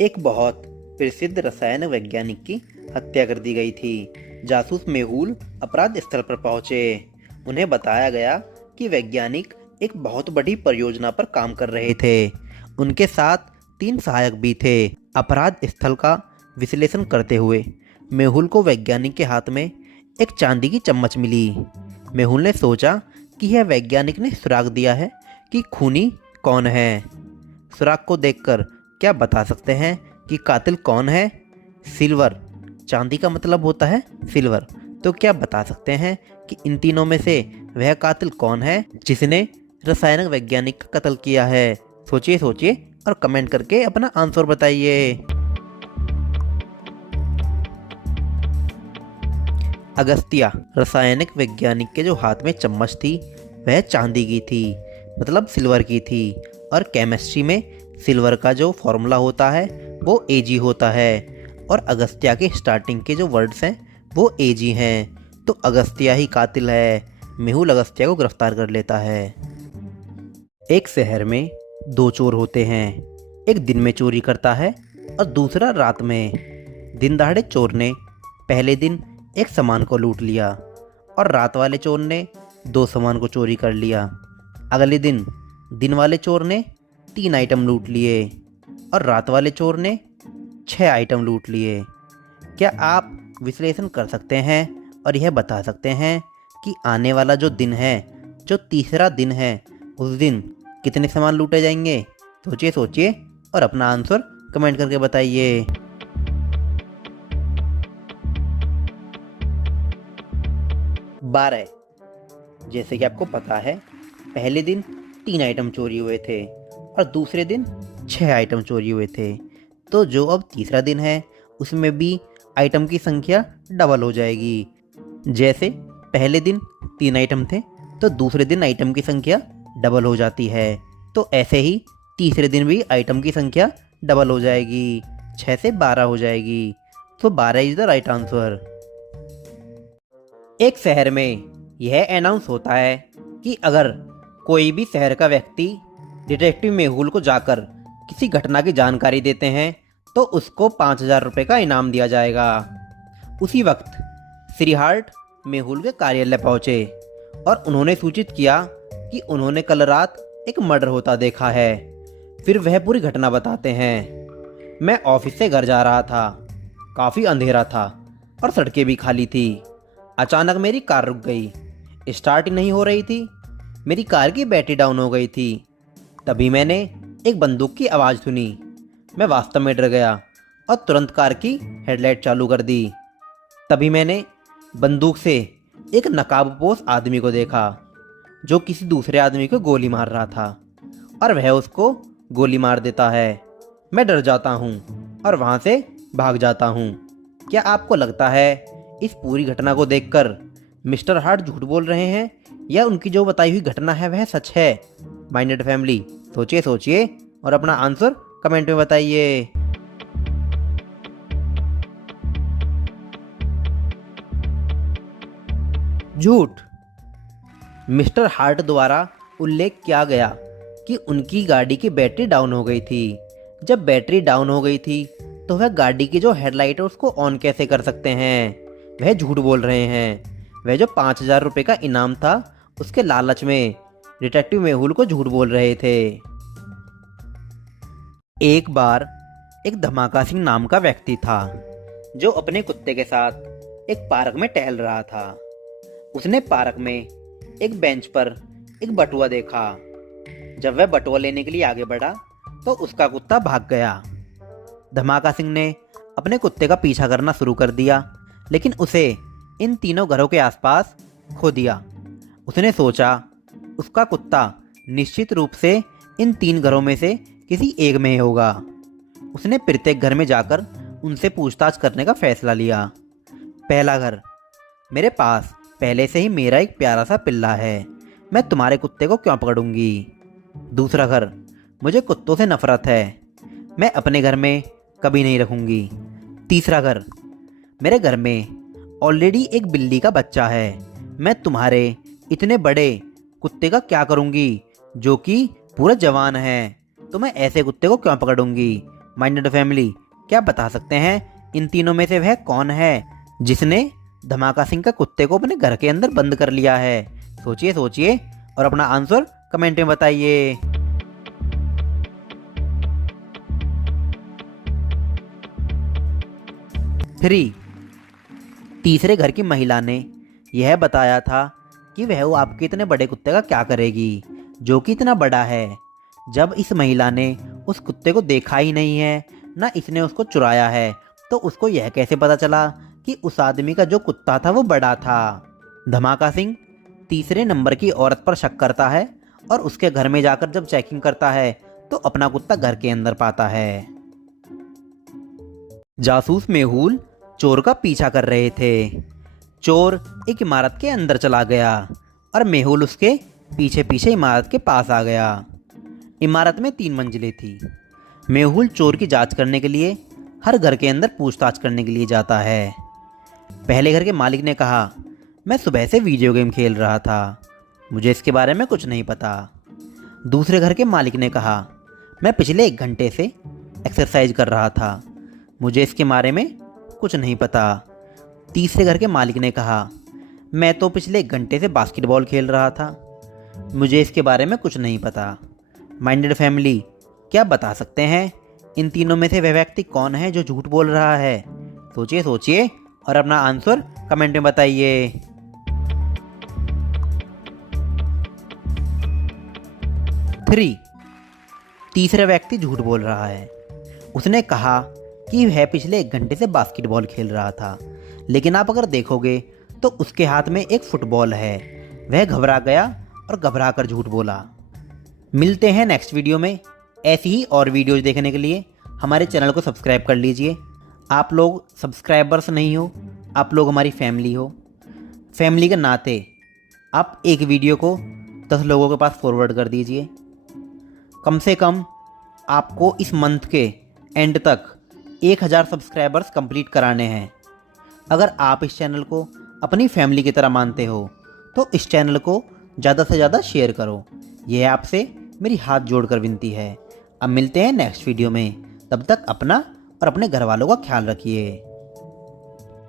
एक बहुत प्रसिद्ध रसायन वैज्ञानिक की हत्या कर दी गई थी। जासूस मेहुल अपराध स्थल पर पहुंचे। उन्हें बताया गया कि वैज्ञानिक एक बहुत बड़ी परियोजना पर काम कर रहे थे। उनके साथ 3 सहायक भी थे। अपराध स्थल का विश्लेषण करते हुए मेहुल को वैज्ञानिक के हाथ में एक चांदी की चम्मच मिली। मेहुल ने सोचा कि यह वैज्ञानिक ने सुराग दिया है कि खूनी कौन है। सुराग को देखकर क्या बता सकते हैं कि कातिल कौन है? सिल्वर, चांदी का मतलब होता है सिल्वर। तो क्या बता सकते हैं कि इन तीनों में से वह कातिल कौन है जिसने रसायन वैज्ञानिक का कत्ल किया है? सोचिए सोचिए और कमेंट करके अपना आंसर बताइए। अगस्त्या रासायनिक वैज्ञानिक के जो हाथ में चम्मच थी वह चांदी की थी, मतलब सिल्वर की थी। और केमिस्ट्री में सिल्वर का जो फॉर्मूला होता है वो Ag होता है। और अगस्त्या के स्टार्टिंग के जो वर्ड्स हैं वो Ag हैं। तो अगस्त्या ही कातिल है। मेहुल अगस्त्या को गिरफ्तार कर लेता है। एक शहर में 2 चोर होते हैं। एक दिन में चोरी करता है और दूसरा रात में। दिन दहाड़े चोर ने पहले दिन एक सामान को लूट लिया और रात वाले चोर ने 2 सामान को चोरी कर लिया। अगले दिन वाले चोर ने 3 आइटम लूट लिए और रात वाले चोर ने 6 आइटम लूट लिए। क्या आप विश्लेषण कर सकते हैं और यह बता सकते हैं कि आने वाला जो दिन है, जो तीसरा दिन है, उस दिन कितने सामान लूटे जाएंगे? सोचिए सोचिए और अपना आंसर कमेंट करके बताइए। बारह। जैसे कि आपको पता है, पहले दिन 3 आइटम चोरी हुए थे और दूसरे दिन 6 आइटम चोरी हुए थे। तो जो अब तीसरा दिन है उसमें भी आइटम की संख्या डबल हो जाएगी। जैसे पहले दिन 3 आइटम थे तो दूसरे दिन आइटम की संख्या डबल हो जाती है। तो ऐसे ही तीसरे दिन भी आइटम की संख्या डबल हो जाएगी, 6 से 12 हो जाएगी। तो 12 इज द राइट आंसर। एक शहर में यह अनाउंस होता है कि अगर कोई भी शहर का व्यक्ति डिटेक्टिव मेहुल को जाकर किसी घटना की जानकारी देते हैं तो उसको 5,000 रुपये का इनाम दिया जाएगा। उसी वक्त श्रीहार्ट मेहुल के कार्यालय पहुंचे और उन्होंने सूचित किया कि उन्होंने कल रात एक मर्डर होता देखा है। फिर वह पूरी घटना बताते हैं। मैं ऑफिस से घर जा रहा था, काफ़ी अंधेरा था और सड़कें भी खाली थी। अचानक मेरी कार रुक गई, स्टार्ट ही नहीं हो रही थी। मेरी कार की बैटरी डाउन हो गई थी। तभी मैंने एक बंदूक की आवाज़ सुनी। मैं वास्तव में डर गया और तुरंत कार की हेडलाइट चालू कर दी। तभी मैंने बंदूक से एक नकाबपोश आदमी को देखा जो किसी दूसरे आदमी को गोली मार रहा था और वह उसको गोली मार देता है। मैं डर जाता हूँ और वहाँ से भाग जाता हूँ। क्या आपको लगता है इस पूरी घटना को देखकर मिस्टर हार्ट झूठ बोल रहे हैं या उनकी जो बताई हुई घटना है वह सच है? माइंडेड फैमिली, सोचिए सोचिए और अपना आंसर कमेंट में बताइए। झूठ। मिस्टर हार्ट द्वारा उल्लेख किया गया कि उनकी गाड़ी की बैटरी डाउन हो गई थी। जब बैटरी डाउन हो गई थी तो वह गाड़ी की जो हेडलाइट है उसको ऑन कैसे कर सकते हैं? वह झूठ बोल रहे हैं। वह जो 5,000 रुपये का इनाम था उसके लालच में डिटेक्टिव मेहुल को झूठ बोल रहे थे। एक बार एक धमाका सिंह नाम का व्यक्ति था जो अपने कुत्ते के साथ एक पार्क में टहल रहा था। उसने पार्क में एक बेंच पर एक बटुआ देखा। जब वह बटुआ लेने के लिए आगे बढ़ा तो उसका कुत्ता भाग गया। धमाका सिंह ने अपने कुत्ते का पीछा करना शुरू कर दिया, लेकिन उसे इन तीनों घरों के आसपास खो दिया। उसने सोचा उसका कुत्ता निश्चित रूप से इन 3 घरों में से किसी एक में होगा। उसने प्रत्येक घर में जाकर उनसे पूछताछ करने का फैसला लिया। पहला घर, मेरे पास पहले से ही मेरा एक प्यारा सा पिल्ला है, मैं तुम्हारे कुत्ते को क्यों पकड़ूंगी? दूसरा घर, मुझे कुत्तों से नफरत है, मैं अपने घर में कभी नहीं रखूंगी। तीसरा घर, मेरे घर में ऑलरेडी एक बिल्ली का बच्चा है, मैं तुम्हारे इतने बड़े कुत्ते का क्या करूंगी जो कि पूरा जवान है, तो मैं ऐसे कुत्ते को क्यों पकड़ूंगी? माइंडेड फैमिली, क्या बता सकते हैं इन तीनों में से वह कौन है जिसने धमाका सिंह का कुत्ते को अपने घर के अंदर बंद कर लिया है? सोचिए सोचिए और अपना आंसर कमेंट में बताइए। 3. तीसरे घर की महिला ने यह बताया था कि वह वो आपके इतने बड़े कुत्ते का क्या करेगी जो कि इतना बड़ा है। जब इस महिला ने उस कुत्ते को देखा ही नहीं है, ना इसने उसको चुराया है, तो उसको यह कैसे पता चला कि उस आदमी का जो कुत्ता था वो बड़ा था? धमाका सिंह तीसरे नंबर की औरत पर शक करता है और उसके घर में जाकर जब चेकिंग करता है तो अपना कुत्ता घर के अंदर पाता है। जासूस मेहुल चोर का पीछा कर रहे थे। चोर एक इमारत के अंदर चला गया और मेहुल उसके पीछे पीछे इमारत के पास आ गया। इमारत में 3 मंजिलें थी। मेहुल चोर की जांच करने के लिए हर घर के अंदर पूछताछ करने के लिए जाता है। पहले घर के मालिक ने कहा, मैं सुबह से वीडियो गेम खेल रहा था, मुझे इसके बारे में कुछ नहीं पता। दूसरे घर के मालिक ने कहा, मैं पिछले 1 घंटे से एक्सरसाइज कर रहा था, मुझे इसके बारे में कुछ नहीं पता। तीसरे घर के मालिक ने कहा, मैं तो पिछले 1 घंटे से बास्केटबॉल खेल रहा था, मुझे इसके बारे में कुछ नहीं पता। माइंडेड फैमिली, क्या बता सकते हैं इन तीनों में से वह व्यक्ति कौन है जो झूठ बोल रहा है? सोचिए सोचिए और अपना आंसर कमेंट में बताइए। 3. तीसरा व्यक्ति झूठ बोल रहा है। उसने कहा कि वह पिछले 1 घंटे से बास्केटबॉल खेल रहा था, लेकिन आप अगर देखोगे तो उसके हाथ में एक फुटबॉल है। वह घबरा गया और घबरा कर झूठ बोला। मिलते हैं नेक्स्ट वीडियो में। ऐसी ही और वीडियोज़ देखने के लिए हमारे चैनल को सब्सक्राइब कर लीजिए। आप लोग सब्सक्राइबर्स नहीं हो, आप लोग हमारी फैमिली हो। फैमिली के नाते आप एक वीडियो को 10 लोगों के पास फॉरवर्ड कर दीजिए। कम से कम आपको इस मंथ के एंड तक 1000 सब्सक्राइबर्स कंप्लीट कराने हैं। अगर आप इस चैनल को अपनी फैमिली की तरह मानते हो तो इस चैनल को ज़्यादा से ज़्यादा शेयर करो। यह आपसे मेरी हाथ जोड़कर विनती है। अब मिलते हैं नेक्स्ट वीडियो में। तब तक अपना और अपने घर वालों का ख्याल रखिए।